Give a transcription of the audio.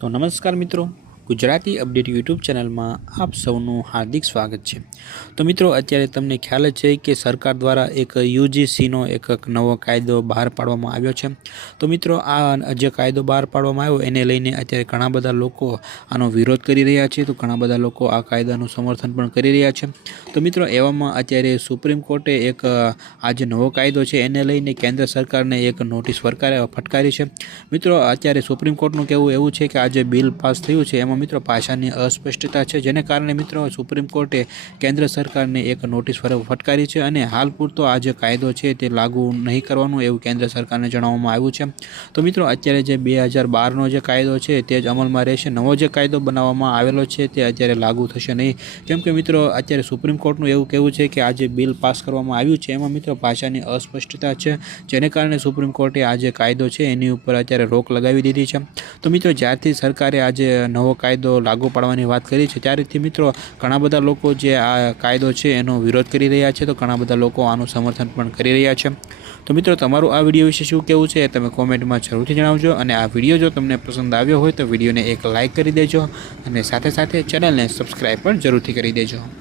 તો નમસ્કાર મિત્રો, ગુજરાતી અપડેટ યુટ્યુબ ચેનલમાં આપ સૌનું હાર્દિક સ્વાગત છે। તો મિત્રો, અત્યારે તમને ખ્યાલ જ છે કે સરકાર દ્વારા એક યુજીસીનો એક નવો કાયદો બહાર પાડવામાં આવ્યો છે। તો મિત્રો, આ જે કાયદો બહાર પાડવામાં આવ્યો એને લઈને અત્યારે ઘણા બધા લોકો આનો વિરોધ કરી રહ્યા છે, તો ઘણા બધા લોકો આ કાયદાનું સમર્થન પણ કરી રહ્યા છે। તો મિત્રો, એવામાં અત્યારે સુપ્રીમ કોર્ટે એક આ જે નવો કાયદો છે એને લઈને કેન્દ્ર સરકારને એક નોટિસ ફટકારી છે। મિત્રો, અત્યારે સુપ્રીમ કોર્ટનું કહેવું એવું છે કે આ જે બિલ પાસ થયું છે એમાં મિત્રો ભાષાની અસ્પષ્ટતા છે, જેને કારણે મિત્રો સુપ્રીમ કોર્ટે કેન્દ્ર સરકારને એક નોટિસ ફટકારી છે અને હાલ પૂરતો આ જે કાયદો છે તે લાગુ નહીં કરવાનું એવું કેન્દ્ર સરકારને જણાવવામાં આવ્યું છે। તો મિત્રો, અત્યારે જે 2012નો જે કાયદો છે તે જ અમલમાં રહેશે। નવો જે કાયદો બનાવવામાં આવેલો છે તે અત્યારે લાગુ થશે નહીં, કેમ કે મિત્રો અત્યારે સુપ્રીમ કોર્ટનું એવું કહેવું છે કે આ જે બિલ પાસ કરવામાં આવ્યું છે એમાં મિત્રો ભાષાની અસ્પષ્ટતા છે, જેને કારણે સુપ્રીમ કોર્ટે આ જે કાયદો છે એની ઉપર અત્યારે રોક લગાવી દીધી છે। તો મિત્રો, જ્યારથી સરકારે આજે નવો કાયદો લાગુ પાડવાની વાત કરી છે ત્યારથી મિત્રો ઘણા બધા લોકો જે આ કાયદો છે એનો વિરોધ કરી રહ્યા છે, તો ઘણા બધા લોકો આનું સમર્થન પણ કરી રહ્યા છે। તો મિત્રો, તમારું આ વિડીયો વિશે શું કહેવું છે તમે કોમેન્ટમાં જરૂરથી જણાવજો, અને આ વિડીયો જો તમને પસંદ આવ્યો હોય તો વિડીયોને એક લાઇક કરી દેજો અને સાથે સાથે ચેનલને સબસ્ક્રાઈબ પણ જરૂરથી કરી દેજો।